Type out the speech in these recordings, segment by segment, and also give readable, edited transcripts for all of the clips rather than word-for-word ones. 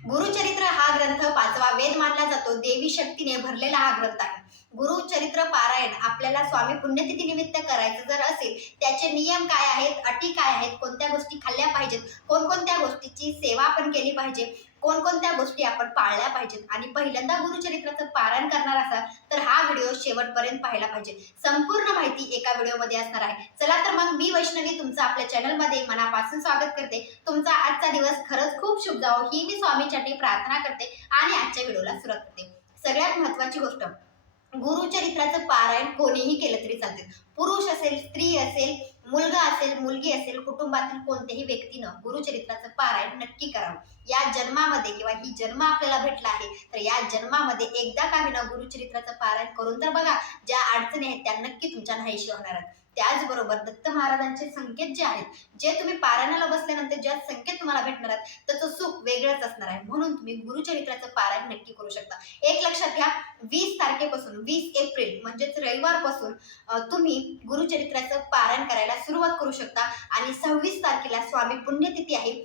गुरुचरित्र हा ग्रंथ 5वा वेद मानला जातो. देवी शक्तीने भरलेला हा ग्रंथ आहे. गुरुचरित्र पारायण आपल्याला स्वामी पुण्यतिथी निमित्त करायचं जर असेल, त्याचे नियम काय आहेत, अटी काय आहेत, कोणत्या गोष्टी खाल्ल्या पाहिजेत, कोणकोणत्या गोष्टीची सेवा आपण केली पाहिजे, कोणकोणत्या गोष्टी आपण पाळल्या पाहिजेत आणि पहिल्यांदा गुरुचरित्राचं पारायण करणार असाल तर हा व्हिडिओ शेवटपर्यंत पाहायला पाहिजे. संपूर्ण माहिती एका व्हिडिओमध्ये असणार आहे. चला तर मग मी वैष्णवी तुमचं आपल्या चॅनलमध्ये मनापासून स्वागत करते. तुमचा आजचा दिवस खरंच खूप शुभ जावो ही मी स्वामींसाठी प्रार्थना करते आणि आजच्या व्हिडिओला सुरुवात करते. सगळ्यात महत्त्वाची गोष्ट, गुरुचरित्राचं पारायण कोणीही केलं तरी चालते. पुरुष असेल, स्त्री असेल, मुलगा असेल, मुलगी असेल, कुटुंबातील कोणत्याही व्यक्तीनं गुरुचरित्राचं पारायण नक्की करावं. या जन्मामध्ये किंवा ही जन्म आपल्याला भेटला आहे तर या जन्मामध्ये एकदा का विना गुरुचरित्राचं पारायण करून तर बघा, ज्या अडचणी आहेत त्या नक्की तुमच्या नाहीशी होणार आहेत. त्याचबरोबर दत्त महाराजांचे संकेत जे आहेत, जे तुम्ही पारायणाला बसल्यानंतर ज्या संकेत तुम्हाला भेटणार आहेत त्याचं सुख वेगळंच असणार आहे. म्हणून तुम्ही गुरुचरित्राचं पारायण नक्की करू शकता. एक लक्षात घ्या, 20 तारखेपासून 20 एप्रिल म्हणजेच रविवारपासून तुम्ही गुरुचरित्राचं पारायण करायला सुरुवात करू शकता आणि 26 तारखेला स्वामी पुण्यतिथी आहे.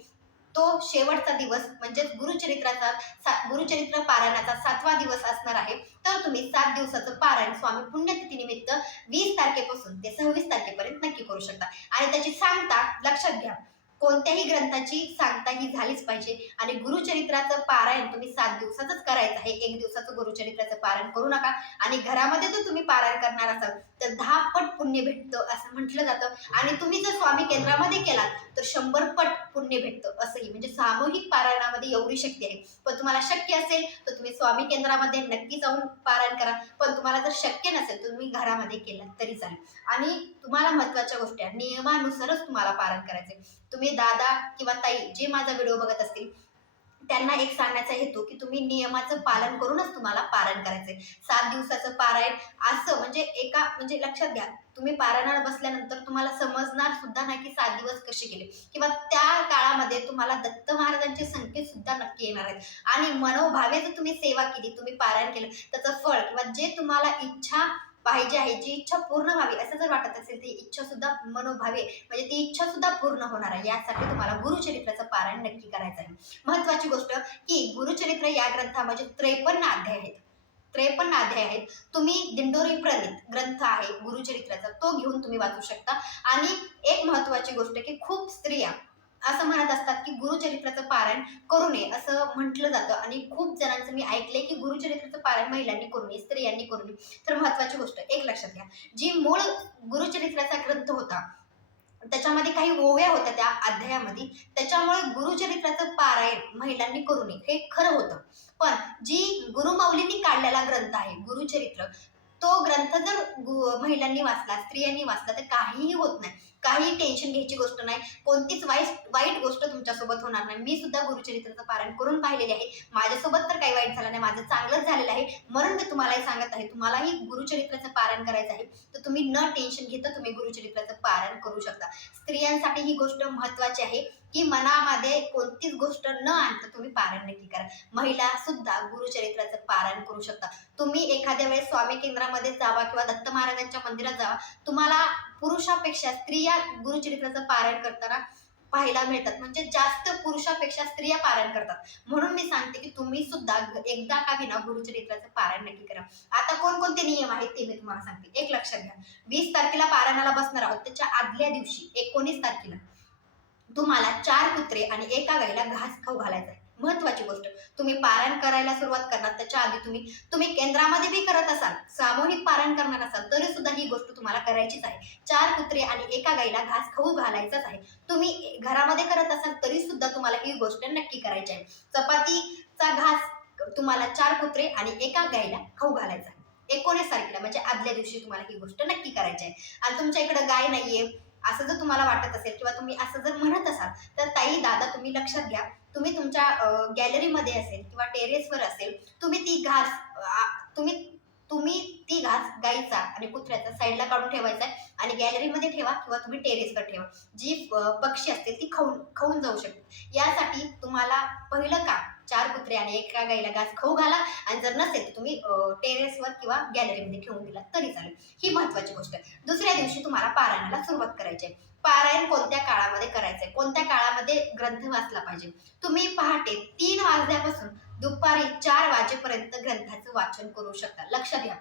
तो शेवटचा दिवस म्हणजेच गुरुचरित्र पारायणाचा 7वा दिवस असणार आहे. तर तुम्ही 7 दिवसाचं पारायण स्वामी पुण्यतिथी निमित्त 20 तारखेपासून ते 26 तारखेपर्यंत नक्की करू शकता. आणि त्याची सांगता लक्षात घ्या, कोणत्याही ग्रंथाची सांगता ही झालीच पाहिजे आणि गुरुचरित्राचं पारायण तुम्ही 7 दिवसाचंच करायचं आहे. 1 दिवसाचं गुरुचरित्राचं पारायण करू नका. आणि घरामध्ये जर तुम्ही पारायण करणार असाल तर 10 पट पुण्य भेटतं असं म्हटलं जातं. आणि तुम्ही जर स्वामी केंद्रामध्ये केलात तर 100 पट पुण्य भेटतं असंही. म्हणजे सामूहिक पारायणामध्ये एवढी शक्ती आहे. पण तुम्हाला शक्य असेल तर तुम्ही स्वामी केंद्रामध्ये नक्की जाऊन पारायण करा. पण तुम्हाला जर शक्य नसेल तर तुम्ही घरामध्ये केलं तरी चालेल. आणि तुम्हाला महत्त्वाच्या गोष्टी नियमानुसारच तुम्हाला पारायण करायचे. तुम्ही दादा किंवा ताई जे माझा व्हिडिओ बघत असतील त्यांना एक सांगण्याचा हेतू की तुम्ही नियमाचं पालन करूनच तुम्हाला पारायण करायचंय. 7 दिवसाचं पारायण असं म्हणजे लक्षात घ्या, तुम्ही पारायणाला बसल्यानंतर तुम्हाला समजणार सुद्धा नाही की 7 दिवस कसे गेले किंवा त्या काळामध्ये तुम्हाला दत्त महाराजांचे संकेत सुद्धा नक्की येणार आहेत. आणि मनोभावे जर तुम्ही सेवा केली, तुम्ही पारायण केलं, त्याचं फळ किंवा जे तुम्हाला इच्छा पाहिजे आहे, जी इच्छा पूर्ण व्हावी असं जर वाटत असेल ती इच्छा सुद्धा मनोभावे म्हणजे ती इच्छा सुद्धा पूर्ण होणार आहे. यासाठी तुम्हाला गुरुचरित्राचं पारायण नक्की करायचं आहे. महत्वाची गोष्ट की गुरुचरित्र या ग्रंथामध्ये 53 अध्याय आहेत. 53 अध्याय आहेत. तुम्ही दिंडोरी प्रणीत ग्रंथ आहे गुरुचरित्राचा, तो घेऊन तुम्ही वाचू शकता. आणि एक महत्वाची गोष्ट की खूप स्त्रिया असं म्हणत असतात की गुरुचरित्राचं पारायण करू नये असं म्हटलं जातं आणि खूप जणांचं मी ऐकलंय की गुरुचरित्राचं पारायण महिलांनी करू नये, स्त्रियांनी करू नये. तर महत्वाची गोष्ट एक लक्षात घ्या, जी मूळ गुरुचरित्राचा ग्रंथ होता त्याच्यामध्ये काही ओव्या होत्या त्या अध्यायामध्ये, त्याच्यामुळे गुरुचरित्राचं पारायण महिलांनी करू नये हे खरं होतं. पण जी गुरुमाऊलींनी काढलेला ग्रंथ आहे गुरुचरित्र, तो ग्रंथ जर महिलांनी वाचला, स्त्रियांनी वाचला तर काहीही होत नाही. काही टेन्शन घ्यायची गोष्ट नाही. कोणतीच वाईट गोष्ट तुमच्यासोबत होणार नाही. मी सुद्धा गुरुचरित्राचं पारायण करून पाहिलेले आहे. माझ्यासोबत तर काही वाईट झालं नाही, माझं चांगलंच झालेलं आहे. म्हणून मी तुम्हालाही सांगत आहे, तुम्हालाही गुरुचरित्राचं पारायण करायचं आहे तर तुम्ही न टेन्शन घेता तुम्ही गुरुचरित्राचं पारायण करू शकता. स्त्रियांसाठी ही गोष्ट महत्वाची आहे की मनामध्ये कोणतीच गोष्ट न आणता तुम्ही पारायण नक्की करा. महिला सुद्धा गुरुचरित्राचं पारायण करू शकता. तुम्ही एखाद्या वेळेस स्वामी केंद्रामध्ये जावा किंवा दत्त महाराजांच्या मंदिरात जावा, तुम्हाला पुरुषापेक्षा स्त्रिया गुरुचरित्राचं पारायण करताना पाहायला मिळतात. म्हणजे जास्त पुरुषापेक्षा स्त्रिया पारायण करतात. म्हणून मी सांगते की तुम्ही सुद्धा एकदा का विना गुरुचरित्राचं पारायण नक्की करा. आता कोणकोणते नियम आहेत ते मी तुम्हाला सांगते. एक लक्षात घ्या, 20 तारखेला पारायणाला बसणार आहोत, त्याच्या आदल्या दिवशी 19 तारखेला तुम्हाला 4 कुत्रे आणि एका गाईला घास खाऊ घालायचा आहे. महत्वाची गोष्ट, तुम्ही पारायण करायला सुरुवात करणार त्याच्या आधी तुम्ही केंद्रामध्ये बी करत असाल, सामूहिक पारायण करणार असाल तरी सुद्धा ही गोष्ट तुम्हाला करायचीच आहे. 4 कुत्रे आणि एका गाईला घास खाऊ घालायचाच आहे. तुम्ही घरामध्ये करत असाल तरी सुद्धा तुम्हाला ही गोष्ट नक्की करायची आहे. चपातीचा घास तुम्हाला 4 कुत्रे आणि एका गाईला खाऊ घालायचा आहे. 19 तारखेला म्हणजे आदल्या दिवशी तुम्हाला ही गोष्ट नक्की करायची आहे. आणि तुमच्या इकडे गाय नाहीये असं जर तुम्हाला वाटत असेल किंवा तुम्ही असं जर म्हणत असाल तर ताई दादा तुम्ही लक्षात घ्या, तुम्ही तुमच्या गॅलरीमध्ये असेल किंवा टेरेसवर असेल, तुम्ही ती घास गाईचा आणि कुत्र्याचा साईडला काढून ठेवायचा आहे आणि गॅलरीमध्ये ठेवा किंवा तुम्ही टेरेसवर ठेवा. जी पक्षी असतील ती खाऊन जाऊ शकते. यासाठी तुम्हाला पहिलं काम 4 कुत्रे आणि एका गाईला घास खाऊ घाला आणि जर नसेल तर तुम्ही टेरेसवर किंवा गॅलरीमध्ये ठेवून दिला तरी चालेल. ही महत्वाची गोष्ट आहे. दुसऱ्या दिवशी तुम्हाला पारायणाला सुरुवात करायची आहे. पारायण कोणत्या काळामध्ये करायचंय, कोणत्या काळामध्ये ग्रंथ वाचला पाहिजे. तुम्ही पहाटे 3 वाजल्यापासून दुपारी 4 वाजेपर्यंत ग्रंथाचं वाचन करू शकता. लक्षात घ्या,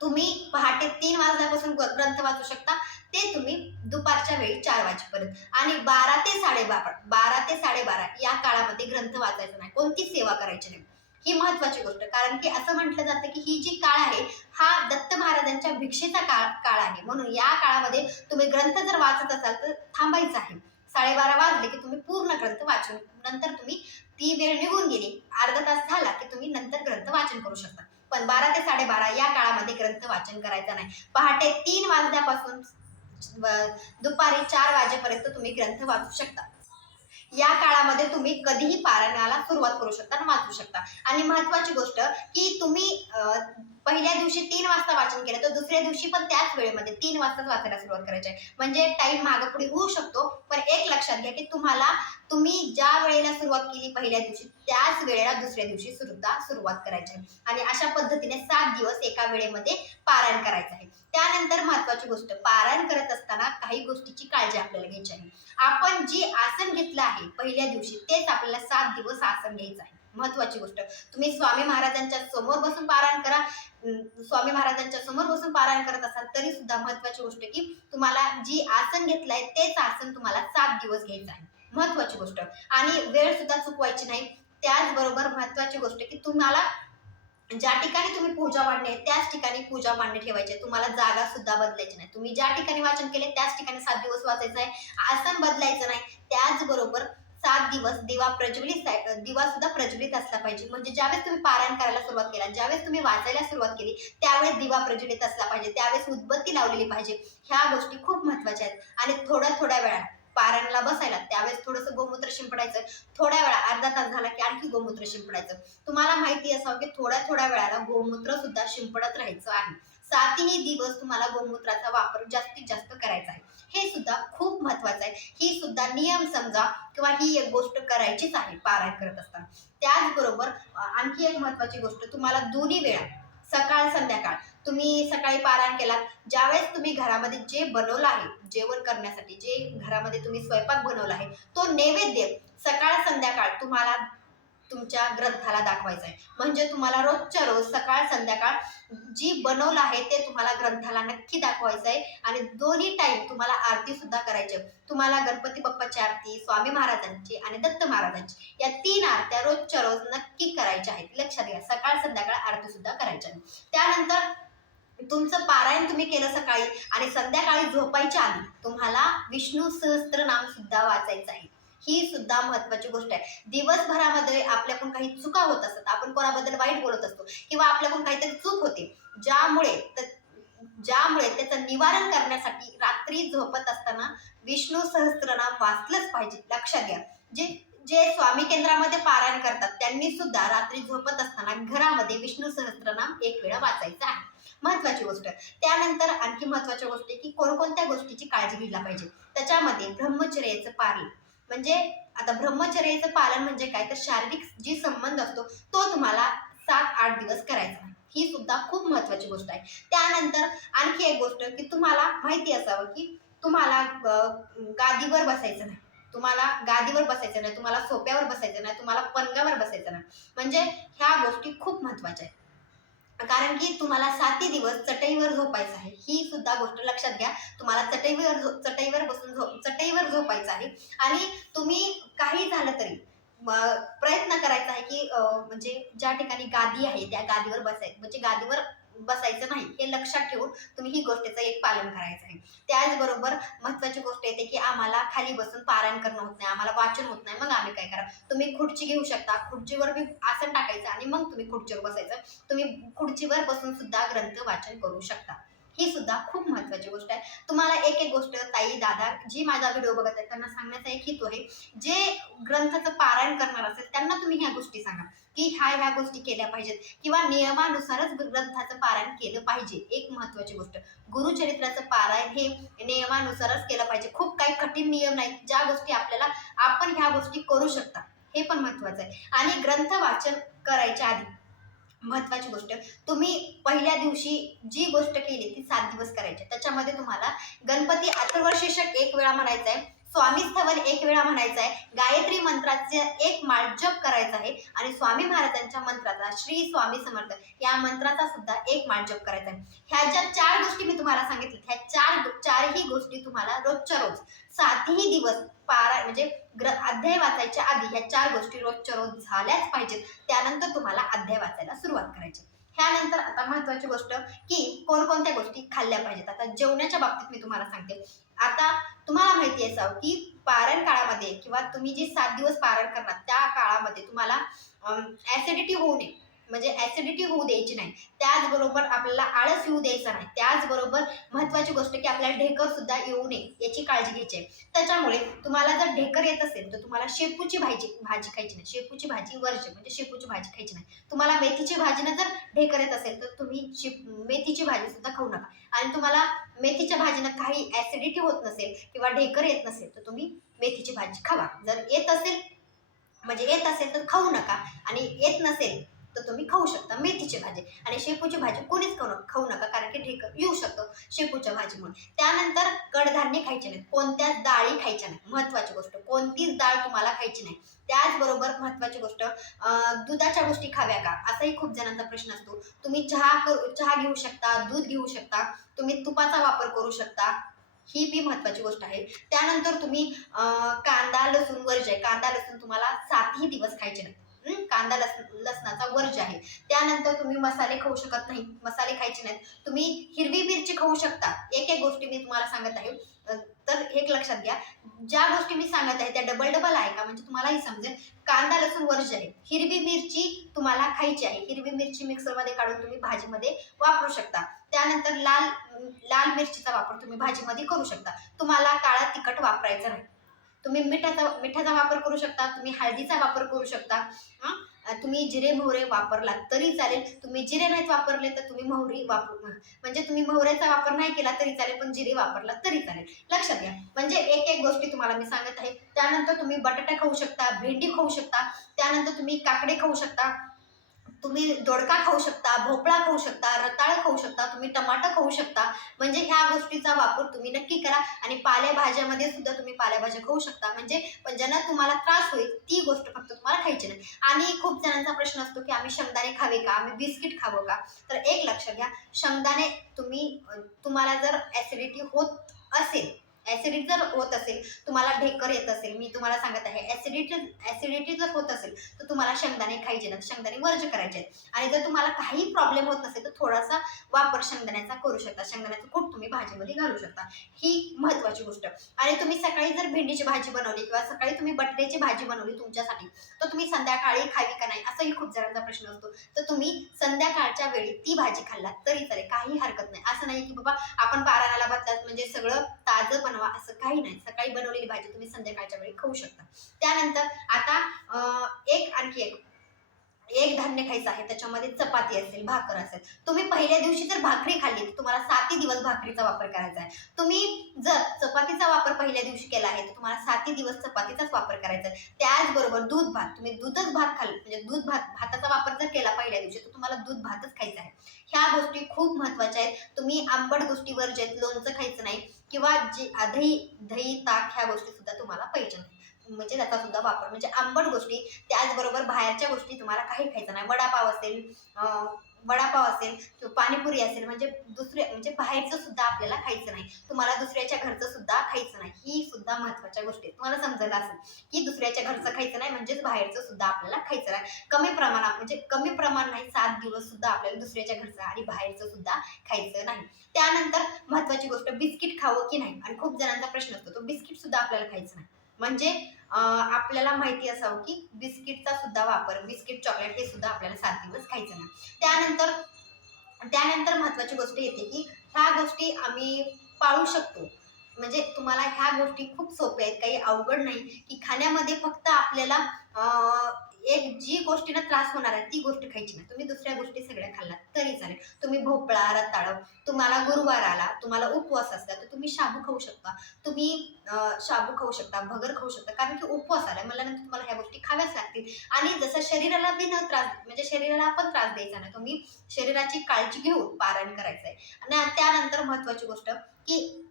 तुम्ही पहाटे 3 वाजल्यापासून ग्रंथ वाचू शकता, ते तुम्ही दुपारच्या वेळी 4 वाजेपर्यंत. आणि 12 ते 12:30 या काळामध्ये ग्रंथ वाचायचा नाही, कोणती सेवा करायची नाही. ही महत्वाची गोष्ट, कारण की असं म्हटलं जातं की ही जी काळ आहे हा दत्त महाराजांच्या भिक्षेचा काळ आहे. म्हणून या काळामध्ये तुम्ही ग्रंथ जर वाचत असाल तर थांबायचं आहे. 12:30 वाजले की तुम्ही पूर्ण ग्रंथ वाचून नंतर तुम्ही, ती वेळ निघून गेली, अर्धा तास झाला की तुम्ही नंतर ग्रंथ वाचन करू शकता. पण 12 ते 12:30 या काळामध्ये ग्रंथ वाचन करायचं नाही. पहाटे 3 वाजल्यापासून दुपारी 4 वाजेपर्यंत तुम्ही ग्रंथ वाचू शकता. या काळामध्ये तुम्ही कधीही पारायणाला सुरुवात करू शकता आणि वाचू शकता. आणि महत्वाची गोष्ट की तुम्ही पहिल्या दिवशी 3 वाजता वाचन केलं तर दुसऱ्या दिवशी पण त्याच वेळेमध्ये 3 वाजताच वाचायला सुरुवात करायची आहे. म्हणजे टाइम मागे पुढे होऊ शकतो, पण एक लक्षात घ्या की तुम्ही ज्या वेळेला सुरुवात केली पहिल्या दिवशी त्याच वेळेला दुसऱ्या दिवशी सुद्धा सुरुवात करायची आहे. आणि अशा पद्धतीने 7 दिवस एका वेळेमध्ये पारायण करायचं आहे. त्यानंतर महत्वाची गोष्ट, पारायण करत असताना काही गोष्टीची काळजी आपल्याला घ्यायची आहे. आपण जी आसन घेतलं आहे पहिल्या दिवशी तेच आपल्याला 7 दिवस आसन घ्यायचं आहे. महत्वाची गोष्ट, तुम्ही स्वामी महाराजांच्या समोर बसून पारायण करा, स्वामी महाराजांच्या समोर बसून पारायण करत असाल तरी सुद्धा महत्वाची गोष्ट की तुम्हाला जी आसन घेतलंय तेच आसन तुम्हाला 7 दिवस घ्यायचं आहे. महत्वाची गोष्ट. आणि वेळ सुद्धा चुकवायची नाही. त्याचबरोबर महत्वाची गोष्ट की तुम्हाला ज्या ठिकाणी तुम्ही पूजा मांडणे त्याच ठिकाणी पूजा मांडणे ठेवायचे. तुम्हाला जागा सुद्धा बदलायची नाही. तुम्ही ज्या ठिकाणी वाचन केले त्याच ठिकाणी 7 दिवस वाचायचं आहे. आसन बदलायचं नाही. त्याचबरोबर 7 दिवस दिवा सुद्धा प्रज्वलित असला पाहिजे. म्हणजे ज्यावेळेस तुम्ही पारायण करायला सुरुवात केला, ज्यावेळेस तुम्ही वाचायला सुरुवात केली त्यावेळेस दिवा प्रज्वलित असला पाहिजे, त्यावेळेस उदबत्ती लावलेली पाहिजे. ह्या गोष्टी खूप महत्वाच्या आहेत. आणि थोड्या वेळा पारायणाला बसायला त्यावेळेस थोडंसं गोमूत्र शिंपडायचं. थोड्या वेळा अर्धा तास झाला की आणखी गोमूत्र शिंपडायचं. तुम्हाला माहिती असावं की थोड्या वेळाला गोमूत्र सुद्धा शिंपडत राहायचं आहे. 7ही दिवस तुम्हाला गोमूत्राचा वापर जास्तीत जास्त करायचा आहे. हे सुद्धा खूप महत्वाचं आहे. ही सुद्धा नियम समजा किंवा ही एक गोष्ट करायचीच आहे पारायण करत असताना. त्याचबरोबर आणखी एक महत्वाची गोष्ट, तुम्हाला दोन्ही वेळा सकाळ संध्याकाळ, तुम्ही सकाळी पारायण केलात, ज्यावेळेस तुम्ही घरामध्ये जे बनवलं आहे जेवण करण्यासाठी, जे घरामध्ये तुम्ही स्वयंपाक बनवला आहे तो नैवेद्य सकाळ संध्याकाळ तुम्हाला तुमच्या ग्रंथाला दाखवायचं आहे. म्हणजे तुम्हाला रोजच्या रोज सकाळ संध्याकाळ जी बनवलं आहे ते तुम्हाला ग्रंथाला नक्की दाखवायचं आहे. आणि दोन्ही टाइम तुम्हाला आरती सुद्धा करायची. तुम्हाला गणपती बाप्पाची आरती, स्वामी महाराजांची आणि दत्त महाराजांची या 3 आरत्या रोजच्या रोज नक्की करायच्या आहेत. लक्षात घ्या, सकाळ संध्याकाळ आरती सुद्धा करायच्या. त्यानंतर तुमचं पारायण तुम्ही केलं सकाळी आणि संध्याकाळी झोपायच्या आधी तुम्हाला विष्णू सहस्त्रनाम सुद्धा वाचायचं आहे. ही सुद्धा महत्वाची गोष्ट आहे. दिवसभरामध्ये आपल्याकडून काही चुका होत असतात, आपण कोणाबद्दल वाईट बोलत असतो किंवा आपल्याकडून काहीतरी चूक होते, ज्यामुळे त्याचं निवारण करण्यासाठी रात्री झोपत असताना विष्णू सहस्त्रनाम वाचलंच पाहिजे. लक्षात घ्या, जे स्वामी केंद्रामध्ये पारायण करतात त्यांनी सुद्धा रात्री झोपत असताना घरामध्ये विष्णू सहस्त्रनाम एक वेळा वाचायचं आहे. महत्वाची गोष्ट. त्यानंतर आणखी महत्वाच्या गोष्टी की कोणकोणत्या गोष्टीची काळजी घ्यायला पाहिजे. त्याच्यामध्ये ब्रह्मचर्याचं पालन, म्हणजे आता ब्रह्मचर्याचं पालन म्हणजे काय, तर शारीरिक जी संबंध असतो तो तुम्हाला 7-8 दिवस करायचा आहे. ही सुद्धा खूप महत्वाची गोष्ट आहे. त्यानंतर आणखी एक गोष्ट की तुम्हाला माहिती असावं की तुम्हाला गादीवर बसायचं नाही, तुम्हाला सोप्यावर बसायचं नाही, तुम्हाला पलंगावर बसायचं नाही. म्हणजे ह्या गोष्टी खूप महत्वाच्या आहेत. कारण की तुम्हाला 7 दिवस चटईवर झोपायचं आहे. ही सुद्धा गोष्ट लक्षात घ्या. तुम्हाला चटईवर झोपायचं आहे. आणि तुम्ही काही झालं तरी प्रयत्न करायचा आहे की म्हणजे ज्या ठिकाणी गादी आहे त्या गादीवर बसायचं नाही, हे लक्षात ठेवून तुम्ही ही गोष्टीचं एक पालन करायचं आहे. त्याचबरोबर महत्वाची गोष्ट येते की आम्हाला खाली बसून पारायण करणं होत नाही, आम्हाला वाचन होत नाही, मग आम्ही काय करा, तुम्ही खुर्ची घेऊ शकता, खुर्चीवर बी आसन टाकायचं आणि मग तुम्ही खुर्चीवर बसायचं. तुम्ही खुर्चीवर बसून सुद्धा ग्रंथ वाचन करू शकता. ही सुद्धा खूप महत्वाची गोष्ट आहे. तुम्हाला एक गोष्ट ताई दादा जी माझा व्हिडिओ बघत आहेत त्यांना सांगण्याचा एक हेतू आहे, जे ग्रंथाचं पारायण करणार असेल त्यांना तुम्ही ह्या गोष्टी सांगा की ह्या गोष्टी केल्या पाहिजेत किंवा नियमानुसारच ग्रंथाचं पारायण केलं पाहिजे. एक महत्वाची गोष्ट, गुरुचरित्राचं पारायण हे नियमानुसारच केलं पाहिजे. खूप काही कठीण नियम नाहीत, ज्या गोष्टी आपण ह्या गोष्टी करू शकता, हे पण महत्वाचं आहे. आणि ग्रंथ वाचन करायच्या आधी महत्वाची गोष्ट, तुम्ही पहिल्या दिवशी जी गोष्ट केली ती 7 दिवस करायची. त्याच्यामध्ये तुम्हाला गणपती अथर्वशीर्षक 1 वेळा म्हणायचं आहे, स्वामी स्थवन एक वेळा म्हणायचं आहे, गायत्री मंत्राचे एक माळ जप करायचा आहे आणि स्वामी महाराजांच्या मंत्राचा श्री स्वामी समर्थ या मंत्राचा सुद्धा एक माळ जप करायचा आहे. ह्या ज्या 4 गोष्टी मी तुम्हाला सांगितल्या, ह्या चारही गोष्टी तुम्हाला रोजच्या रोज 7ही दिवस म्हणजे अध्याय वाचायच्या आधी ह्या 4 गोष्टी रोजच्या रोज झाल्याच पाहिजेत. त्यानंतर तुम्हाला अध्याय वाचायला सुरुवात करायची. ह्यानंतर आता महत्वाची गोष्ट की कोणकोणत्या गोष्टी खाल्ल्या पाहिजेत. आता जेवणाच्या बाबतीत मी तुम्हाला सांगते. आता तुम्हाला माहिती असावं की पारायण काळामध्ये किंवा तुम्ही जे 7 दिवस पारायण करणार त्या काळामध्ये तुम्हाला ऍसिडिटी होऊ नये, म्हणजे ऍसिडिटी होऊ द्यायची नाही. त्याचबरोबर आपल्याला आळस येऊ द्यायचा नाही. त्याचबरोबर महत्वाची गोष्ट की आपल्याला ढेकर सुद्धा येऊ नये याची काळजी घ्यायची आहे. त्याच्यामुळे तुम्हाला जर ढेकर येत असेल तर तुम्हाला शेपूची भाजी खायची नाही. शेपूची भाजी वर्ज्य, म्हणजे शेपूची भाजी खायची नाही. तुम्हाला मेथीची भाजीनं जर ढेकर येत असेल तर तुम्ही मेथीची भाजी सुद्धा खाऊ नका. आणि तुम्हाला मेथीच्या भाजीनं काही ऍसिडिटी होत नसेल किंवा ढेकर येत नसेल तर तुम्ही मेथीची भाजी खावा. जर येत असेल तर खाऊ नका आणि येत नसेल तर तुम्ही खाऊ शकता मेथीची भाजी. आणि शेपूची भाजी कोणीच खाऊ नका, कारण की ढेकर येऊ शकतो शेपूच्या भाजीमुळे. त्यानंतर कडधान्य खायचे नाहीत, कोणत्याच डाळी खायच्या नाहीत. महत्वाची गोष्ट, कोणतीच डाळ तुम्हाला खायची नाही. त्याचबरोबर महत्वाची गोष्ट, दुधाच्या गोष्टी खाव्या का, असाही खूप जणांचा प्रश्न असतो. तुम्ही चहा घेऊ शकता, दूध घेऊ शकता, तुम्ही तुपाचा वापर करू शकता, ही बी महत्वाची गोष्ट आहे. त्यानंतर तुम्ही कांदा लसूण वर्ज्य आहे. कांदा लसूण तुम्हाला 7ही दिवस खायचे नाही. कांदा लसणाचा वर्ज्य आहे. त्यानंतर तुम्ही मसाले खाऊ शकत नाही, मसाले खायचे नाहीत. तुम्ही हिरवी मिरची खाऊ शकता. एक गोष्टी मी तुम्हाला सांगत आहे, तर एक लक्षात घ्या. ज्या गोष्टी मी सांगत आहे त्या डबल आहे का, म्हणजे तुम्हालाही समजेल. कांदा लसूण वर्ज्य आहे. हिरवी मिरची तुम्हाला खायची आहे. हिरवी मिरची मिक्सरमध्ये काढून तुम्ही भाजीमध्ये वापरू शकता. त्यानंतर लाल मिरचीचा वापर तुम्ही भाजीमध्ये करू शकता. तुम्हाला काळा तिखट वापरायचं नाही. तुम्ही मिठाचा वापर करू शकता, तुम्ही हळदीचा वापर करू शकता. तुम्ही जिरे मोहरे वापरला तरी चालेल. तुम्ही जिरे नाहीत वापरले तर तुम्ही मोहरी म्हणजे तुम्ही मोहऱ्याचा वापर नाही केला तरी चालेल, पण जिरे वापरला तरी चालेल. लक्षात घ्या. म्हणजे एक गोष्टी तुम्हाला मी सांगत आहे. त्यानंतर तुम्ही बटाटा खाऊ शकता, भेंडी खाऊ शकता, त्यानंतर तुम्ही काकडे खाऊ शकता, तुम्ही दोडका खाऊ शकता, भोपळा खाऊ शकता, रताळं खाऊ शकता, तुम्ही टमाटर खाऊ शकता. म्हणजे ह्या गोष्टीचा वापर तुम्ही नक्की करा. आणि पालेभाज्यामध्ये सुद्धा तुम्ही पालेभाज्या खाऊ शकता. म्हणजे पण ज्यांना तुम्हाला त्रास होईल ती गोष्ट फक्त तुम्हाला खायची नाही. आणि खूप जणांचा प्रश्न असतो की आम्ही शेंगदाणे खावे का, आम्ही बिस्किट खावं का. तर एक लक्षात घ्या, शेंगदाणे तुम्हाला जर ऍसिडिटी होत असेल, जर होत असेल, तुम्हाला ढेकर येत असेल, मी तुम्हाला सांगत आहे, ऍसिडिटी जर होत असेल तर तुम्हाला शेंगदाणे खायचे नाही, शेंगदाणे वर्ज्य करायचे आहेत. आणि जर तुम्हाला काही प्रॉब्लेम होत नसेल तर थोडासा वापर शेंगदाण्याचा करू शकता. शेंगदाण्याचं कूट तुम्ही भाजीमध्ये घालू शकता. ही महत्वाची गोष्ट. आणि तुम्ही सकाळी जर भेंडीची भाजी बनवली किंवा सकाळी तुम्ही बटाट्याची भाजी बनवली तुमच्यासाठी, तर तुम्ही संध्याकाळी खावी का नाही, असाही खूप जणांचा प्रश्न असतो. तर तुम्ही संध्याकाळच्या वेळी ती भाजी खाल्लात तरी चालेल, काही हरकत नाही. असं नाही की बाबा आपण पारायणाला बसतात म्हणजे सगळं ताजं बनवा, असं काही नाही. सकाळी बनवलेली भाजी तुम्ही संध्याकाळच्या वेळी खाऊ शकता. त्यानंतर आता आणखी एक धान्य खायचं आहे. त्याच्यामध्ये चपाती असेल, भाकर असेल. तुम्ही पहिल्या दिवशी जर भाकरी खाल्ली तर तुम्हाला 7ही दिवस भाकरीचा वापर करायचा आहे. तुम्ही जर चपातीचा वापर पहिल्या दिवशी केला आहे तर तुम्हाला 7ही दिवस चपातीचाच वापर करायचा आहे. त्याचबरोबर दूध भात, तुम्ही दूधच भात खाल्लं म्हणजे भाताचा वापर जर केला पहिल्या दिवशी तर तुम्हाला दूध भातच खायचा आहे. ह्या गोष्टी खूप महत्वाच्या आहेत. तुम्ही आंबट गोष्टीवर जे लोणचं खायचं नाही किंवा जे दही ताक ह्या गोष्टी सुद्धा तुम्हाला पाहिजे नाही, म्हणजे त्याचा सुद्धा वापर म्हणजे आंबट गोष्टी. त्याचबरोबर बाहेरच्या गोष्टी तुम्हाला काही खायचं नाही. वडापाव असेल किंवा पाणीपुरी असेल, म्हणजे बाहेरचं सुद्धा आपल्याला खायचं नाही. तुम्हाला दुसऱ्याच्या घरचं सुद्धा खायचं नाही. ही सुद्धा महत्वाच्या गोष्टी आहेत. तुम्हाला समजायला असेल की दुसऱ्याच्या घरचं खायचं नाही म्हणजेच बाहेरचं सुद्धा आपल्याला खायचं नाही. कमी प्रमाण नाही, 7 दिवस सुद्धा आपल्याला दुसऱ्याच्या घरचं आणि बाहेरचं सुद्धा खायचं नाही. त्यानंतर महत्वाची गोष्ट, बिस्किट खावं की नाही. आणि खूप जणांचा प्रश्न असतो, तो बिस्किट सुद्धा आपल्याला खायचं नाही. म्हणजे आपल्याला माहिती असावं की बिस्किटचा सुद्धा वापर, बिस्किट चॉकलेट हे सुद्धा आपल्याला 7 दिवस खायचं नाही. त्यानंतर महत्वाची गोष्ट येते की ह्या गोष्टी आम्ही पाळू शकतो. म्हणजे तुम्हाला ह्या गोष्टी खूप सोप्या आहेत, काही अवघड नाही. की खाण्यामध्ये फक्त आपल्याला एक जी गोष्टीनं त्रास होणार आहे ती गोष्ट खायची नाही. तुम्ही दुसऱ्या गोष्टी सगळ्या खाल्लात तरी चालेल. तुम्ही भोपळा, रताळं, तुम्हाला गुरुवार आला, तुम्हाला उपवास असला तर तुम्ही शाबू खाऊ शकता. शाबू खाऊ शकता, भगर खाऊ शकता, कारण की उपवास आला म्हणल्यानंतर तुम्हाला ह्या गोष्टी खाव्याच लागतील. आणि जसं शरीराला बी न त्रास, म्हणजे शरीराला आपण त्रास द्यायचा नाही. तुम्ही शरीराची काळजी घेऊन पारायण करायचं आहे. आणि त्यानंतर महत्वाची गोष्ट की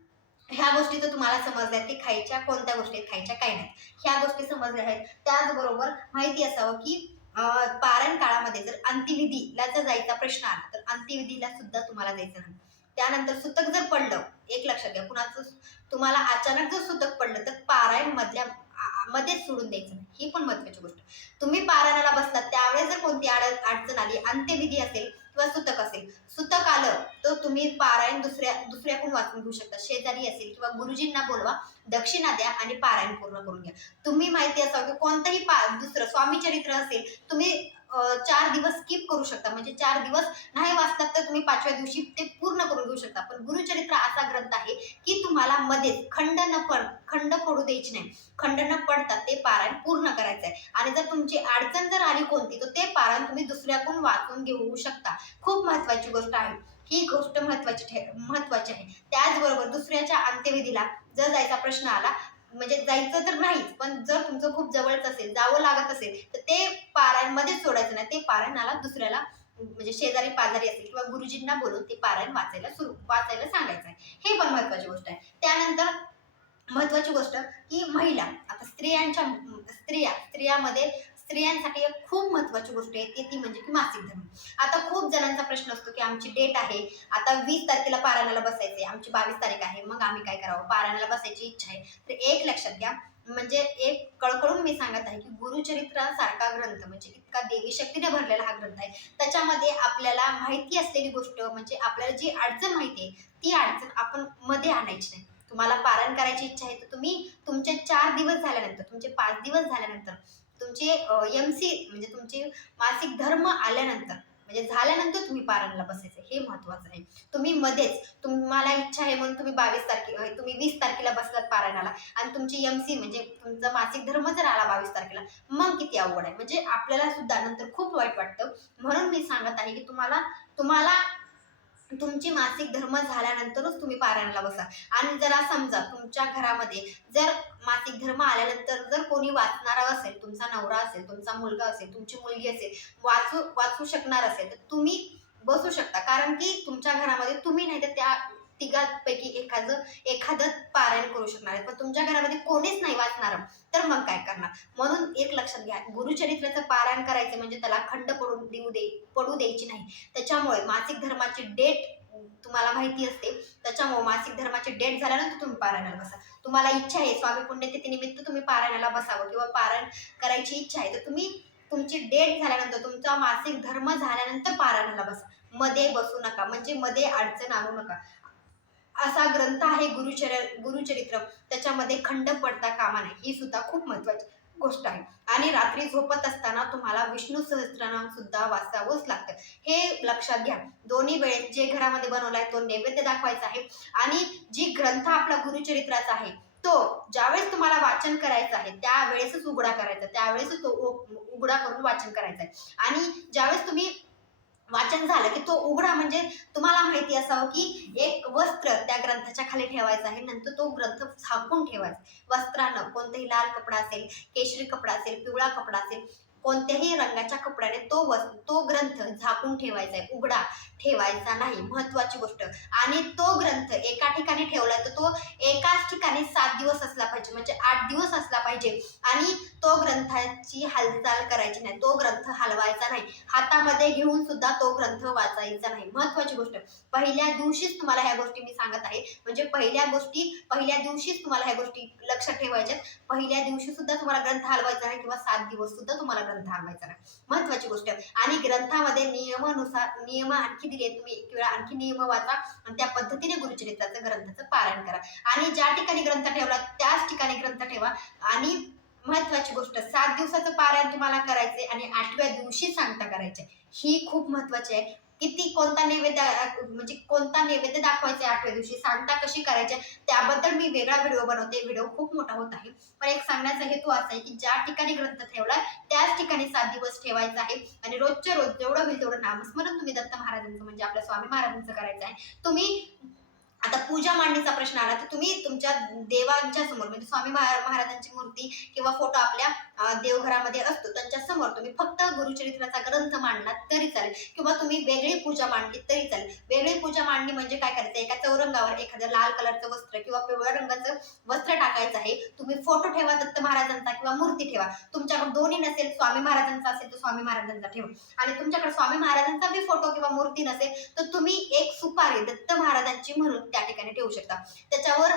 ह्या गोष्टी तर तुम्हाला समजल्या की खायच्या कोणत्या गोष्टी आहेत, खायच्या काय नाहीत. ह्या गोष्टी समजल्या आहेत. त्याचबरोबर माहिती असावं की पारायण काळामध्ये जर अंत्यविधीला जर जायचा प्रश्न आला तर अंत्यविधीला सुद्धा तुम्हाला जायचं नाही. त्यानंतर सुतक जर पडलं, एक लक्षात घ्या, कुणाचं तुम्हाला अचानक जर सुतक पडलं तर पारायण मध्येच सोडून द्यायचं नाही. ही पण महत्वाची गोष्ट. तुम्ही पारायणाला बसलात त्यावेळेस जर कोणती अडचण आली, अंत्यविधी असेल किंवा सुतक असेल, सुतक आलं तर तुम्ही पारायण दुसऱ्याकडून वाचून घेऊ शकता. शेजारी असेल किंवा गुरुजींना बोलवा, दक्षिणा द्या आणि पारायण पूर्ण करून घ्या. तुम्ही माहिती असावं की कोणतंही दुसरं स्वामी चरित्र असेल, तुम्ही 4 दिवस स्किप करू शकता. म्हणजे 4 दिवस नाही वाचलात तर तुम्ही 5व्या दिवशी ते पूर्ण करून घेऊ शकता. पण गुरुचरित्र असा ग्रंथ आहे की तुम्हाला मध्येच खंड पडू द्यायची नाही. खंड न पडता ते पारायण पूर्ण करायचं आहे. आणि जर तुमची अडचण जर आली कोणती तर ते पारायण तुम्ही दुसऱ्याकडून वाचून घेऊ शकता. खूप महत्वाची गोष्ट आहे. ही गोष्ट महत्वाची आहे. त्याचबरोबर दुसऱ्याच्या अंत्यविधीला जर जायचा प्रश्न आला, म्हणजे जायचं तर नाहीच, पण जर तुमचं खूप जवळच असेल, जावं लागत असेल तर ते पारायण मध्येच सोडायचं नाही. ते पारायणाला दुसऱ्याला म्हणजे शेजारी पाजारी असेल किंवा गुरुजींना बोलून ते पारायण वाचायला सांगायचं आहे. हे पण महत्वाची गोष्ट आहे. त्यानंतर महत्वाची गोष्ट की महिला, आता स्त्रियामध्ये स्त्रियांसाठी एक खूप महत्वाची गोष्ट आहे ती म्हणजे की मासिक धर्म. आता खूप जणांचा प्रश्न असतो की आमची डेट आहे, आता 20 तारखेला पारायणाला बसायचंय, आमची 22 तारीख आहे, मग आम्ही काय करावं, पारायणाला बसायची इच्छा आहे. तर एक लक्षात घ्या, म्हणजे एक कळकळून मी सांगत आहे की गुरुचरित्र सारखा ग्रंथ म्हणजे इतका देवी शक्तीने भरलेला हा ग्रंथ आहे. त्याच्यामध्ये आपल्याला माहिती असलेली गोष्ट म्हणजे आपल्याला जी अडचण माहिती आहे ती अडचण आपण मध्ये आणायची नाही. तुम्हाला पारायण करायची इच्छा आहे तर तुम्ही तुमचे 4 दिवस झाल्यानंतर, तुमचे 5 दिवस झाल्यानंतर, तुमचे MC म्हणजे तुमचे मासिक धर्म आल्यानंतर म्हणजे झाल्यानंतर तुम्ही पारायणाला बसायचं, हे महत्वाचं आहे. तुम्ही मध्येच तुम्हाला इच्छा आहे म्हणून तुम्ही 20 तारखेला बसलात पारायणाला आणि तुमची MC म्हणजे तुमचा मासिक धर्म जर आला 22 तारखेला, मग किती अवघड आहे. म्हणजे आपल्याला सुद्धा नंतर खूप वाईट वाटतं. म्हणून मी सांगत आहे की तुम्हाला तुम्हाला तुमची मासिक धर्म झाल्यानंतरच तुम्ही पारायणाला बसा. आणि जरा समजा तुमच्या घरामध्ये जर मासिक धर्म आल्यानंतर जर कोणी वाचणारा असेल, तुमचा नवरा असेल, तुमचा मुलगा असेल, तुमची मुलगी असेल, वाचू शकणार असेल तर तुम्ही बसू शकता. कारण की तुमच्या घरामध्ये तुम्ही नाही तर त्या तिघांपैकी एखादं पारायण करू शकणार आहे. पण तुमच्या घरामध्ये कोणीच नाही वाचणार तर मग काय करणार. म्हणून एक लक्षात घ्या, गुरुचरित्राचं पारायण करायचं म्हणजे त्याला खंड पडू द्यायची नाही. त्याच्यामुळे मासिक धर्माची डेट तुम्हाला माहिती असते, त्याच्यामुळे मासिक धर्माची डेट झाल्यानंतर तुम्ही पारायणाला बसा. तुम्हाला इच्छा आहे स्वामी पुण्यतिथीनिमित्त तुम्ही पारायणाला बसावं किंवा पारायण करायची इच्छा आहे तर तुम्ही तुमची डेट झाल्यानंतर, तुमचा मासिक धर्म झाल्यानंतर पारायणाला बसा. मध्ये बसू नका, म्हणजे मध्ये अडचण आणू नका. असा ग्रंथ आहे गुरुचरित्र. त्याच्यामध्ये खंड पडता कामा नये, ही सुद्धा खूप महत्वाची गोष्ट आहे. आणि रात्री झोपत असताना तुम्हाला विष्णू सहस्त्रनाम सुद्धा वाचावंच लागतं, हे लक्षात घ्या. दोन्ही वेळेस जे घरामध्ये बनवलाय तो नैवेद्य दाखवायचा आहे. आणि जी ग्रंथ आपला गुरुचरित्राचा आहे तो ज्यावेळेस तुम्हाला वाचन करायचं आहे त्यावेळेसच उघडा करायचा, त्यावेळेसच तो उघडा करून वाचन करायचं आहे. आणि ज्यावेळेस तुम्ही वाचन झालं की तो उघडा म्हणजे तुम्हाला माहिती असावं की एक वस्त्र त्या ग्रंथाच्या खाली ठेवायचं आहे, नंतर तो ग्रंथ झाकून ठेवायचा वस्त्रानं. कोणताही लाल कपडा असेल, केशरी कपडा असेल, पिवळा कपडा असेल, कोणत्याही रंगाच्या कपड्याने तो ग्रंथ झाकून ठेवायचा आहे, उघडा ठेवायचा नाही. महत्वाची गोष्ट. आणि तो ग्रंथ एका ठिकाणी ठेवलाय तर तो एकाच ठिकाणी 7 दिवस असला पाहिजे, म्हणजे 8 दिवस असला पाहिजे. आणि तो ग्रंथाची हालचाल करायची नाही, तो ग्रंथ हलवायचा नाही, हातामध्ये घेऊन सुद्धा तो ग्रंथ वाचायचा नाही. महत्वाची गोष्ट. पहिल्या दिवशीच तुम्हाला ह्या गोष्टी मी सांगत आहे, म्हणजे पहिल्या दिवशीच तुम्हाला ह्या गोष्टी लक्षात ठेवायच्यात. पहिल्या दिवशी सुद्धा तुम्हाला ग्रंथ हलवायचा नाही किंवा 7 दिवस सुद्धा तुम्हाला ग्रंथ हलवायचा नाही. महत्वाची गोष्ट. आणि ग्रंथामध्ये नियम आणखी दिले, तुम्ही एक वेळा आणखी नियम वाचा आणि त्या पद्धतीने गुरुचरित्राचं ग्रंथाचं पारायण करा. आणि ज्या ठिकाणी ग्रंथ ठेवला त्याच ठिकाणी ग्रंथ ठेवा. आणि महत्वाची गोष्ट, 7 दिवसाचं पारायण तुम्हाला करायचे आणि 8व्या दिवशी सांगता करायचे, ही खूप महत्वाची आहे. कोणता नैवेद्य दाखवायचा 8व्या दिवशी, सांगता कशी करायची त्याबद्दल मी वेगळा व्हिडिओ बनवते. व्हिडिओ खूप मोठा होत आहे, पण एक सांगण्याचा हेतू असा आहे की ज्या ठिकाणी ग्रंथ ठेवलाय त्याच ठिकाणी 7 दिवस ठेवायचा आहे. आणि रोजच्या रोज जेवढं होईल तेवढं नामस्मरण तुम्ही दत्त महाराजांचं म्हणजे आपल्या स्वामी महाराजांचं करायचं आहे. तुम्ही आता पूजा मांडणीचा प्रश्न आला तर तुम्ही तुमच्या देवांच्या समोर म्हणजे स्वामी महाराजांची मूर्ती किंवा फोटो आपल्या देवघरामध्ये असतो त्यांच्या समोर तुम्ही फक्त गुरुचरित्राचा ग्रंथ मांडला तरी चालेल, किंवा तुम्ही वेगळी पूजा मांडली तरी चालेल. वेगळी पूजा मांडणी म्हणजे काय करायचं, एका चौरंगावर एखादं लाल कलरचं वस्त्र किंवा पिवळ्या रंगाचं वस्त्र टाकायचं आहे. तुम्ही फोटो ठेवा दत्त महाराजांचा किंवा मूर्ती ठेवा. तुमच्याकडे दोन्ही नसेल, स्वामी महाराजांचा असेल तर स्वामी महाराजांचा ठेवा, आणि तुमच्याकडे स्वामी महाराजांचा बी फोटो किंवा मूर्ती नसेल तर तुम्ही एक सुपारी दत्त महाराजांची म्हणून त्या ठिकाणी ठेवू शकता. त्याच्यावर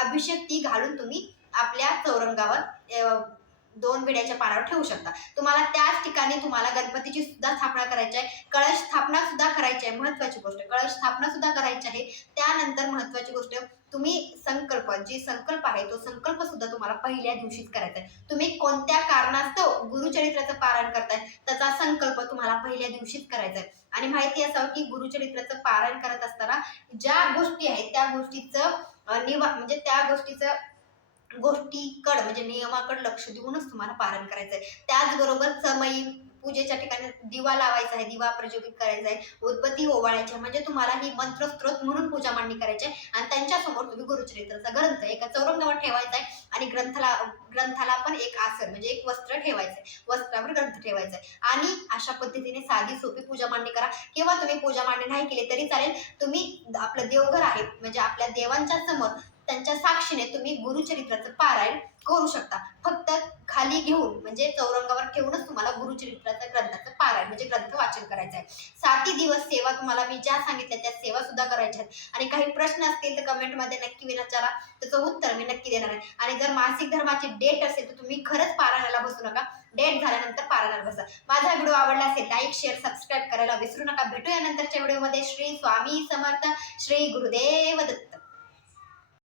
अभिषेक ती घालून तुम्ही आपल्या चौरंगावर 2 विड्याच्या पानावर ठेवू शकता. तुम्हाला त्याच ठिकाणी तुम्हाला गणपतीची सुद्धा स्थापना करायची आहे, कळश स्थापना सुद्धा करायची आहे. महत्वाची गोष्ट, कळश स्थापना सुद्धा करायची आहे. त्यानंतर महत्वाची गोष्ट, तुम्ही संकल्प आहे तो संकल्प सुद्धा तुम्हाला पहिल्या दिवशीच करायचा आहे. तुम्ही कोणत्या कारणास्तव गुरुचरित्राचं पारायण करताय त्याचा संकल्प तुम्हाला पहिल्या दिवशीच करायचा आहे. आणि माहिती असावं की गुरुचरित्राचं पारायण करत असताना ज्या गोष्टी आहेत त्या गोष्टीचं म्हणजे त्या गोष्टीकडे म्हणजे नियमाकडे लक्ष देऊनच तुम्हाला पालन करायचंय. त्याचबरोबर समयी पूजेच्या ठिकाणी दिवा लावायचा आहे, दिवा प्रज्वलित करायचा आहे, उदबत्ती ओवाळायची आहे. म्हणजे तुम्हाला ही मंत्रस्त्रोत म्हणून पूजा मांडणी करायची आहे. आणि त्यांच्यासमोर तुम्ही गुरुचरित्राचा ग्रंथ एका चौरंगावर ठेवायचा आहे, आणि ग्रंथाला पण एक आसन म्हणजे एक वस्त्र ठेवायचंय, वस्त्रावर ग्रंथ ठेवायचा आहे. आणि अशा पद्धतीने साधी सोपी पूजा मांडणी करा. किंवा तुम्ही पूजा मांडणी नाही केली तरी चालेल. तुम्ही आपलं देवघर आहे म्हणजे आपल्या देवांच्या समोर त्यांच्या साक्षीने तुम्ही गुरुचरित्राचं पारायण करू शकता. फक्त खाली घेऊन म्हणजे चौरंगावर ठेवूनच तुम्हाला गुरुचरित्राच्या ग्रंथाचं पारायण म्हणजे ग्रंथ वाचन करायचं आहे. 7 दिवस सेवा तुम्हाला मी ज्या सांगितल्या त्या सेवा सुद्धा करायच्या आहेत. आणि काही प्रश्न असतील तर कमेंटमध्ये नक्की विचारा, त्याचं उत्तर मी नक्की देणार आहे. आणि जर मासिक धर्माची डेट असेल तर तुम्ही खरंच पारायणाला बसू नका, डेट झाल्यानंतर पारायणाला बसा. माझा व्हिडिओ आवडला असेल लाईक शेअर सबस्क्राईब करायला विसरू नका. भेटूया नंतरच्या व्हिडिओमध्ये. श्री स्वामी समर्थ. श्री गुरुदेव दत्त.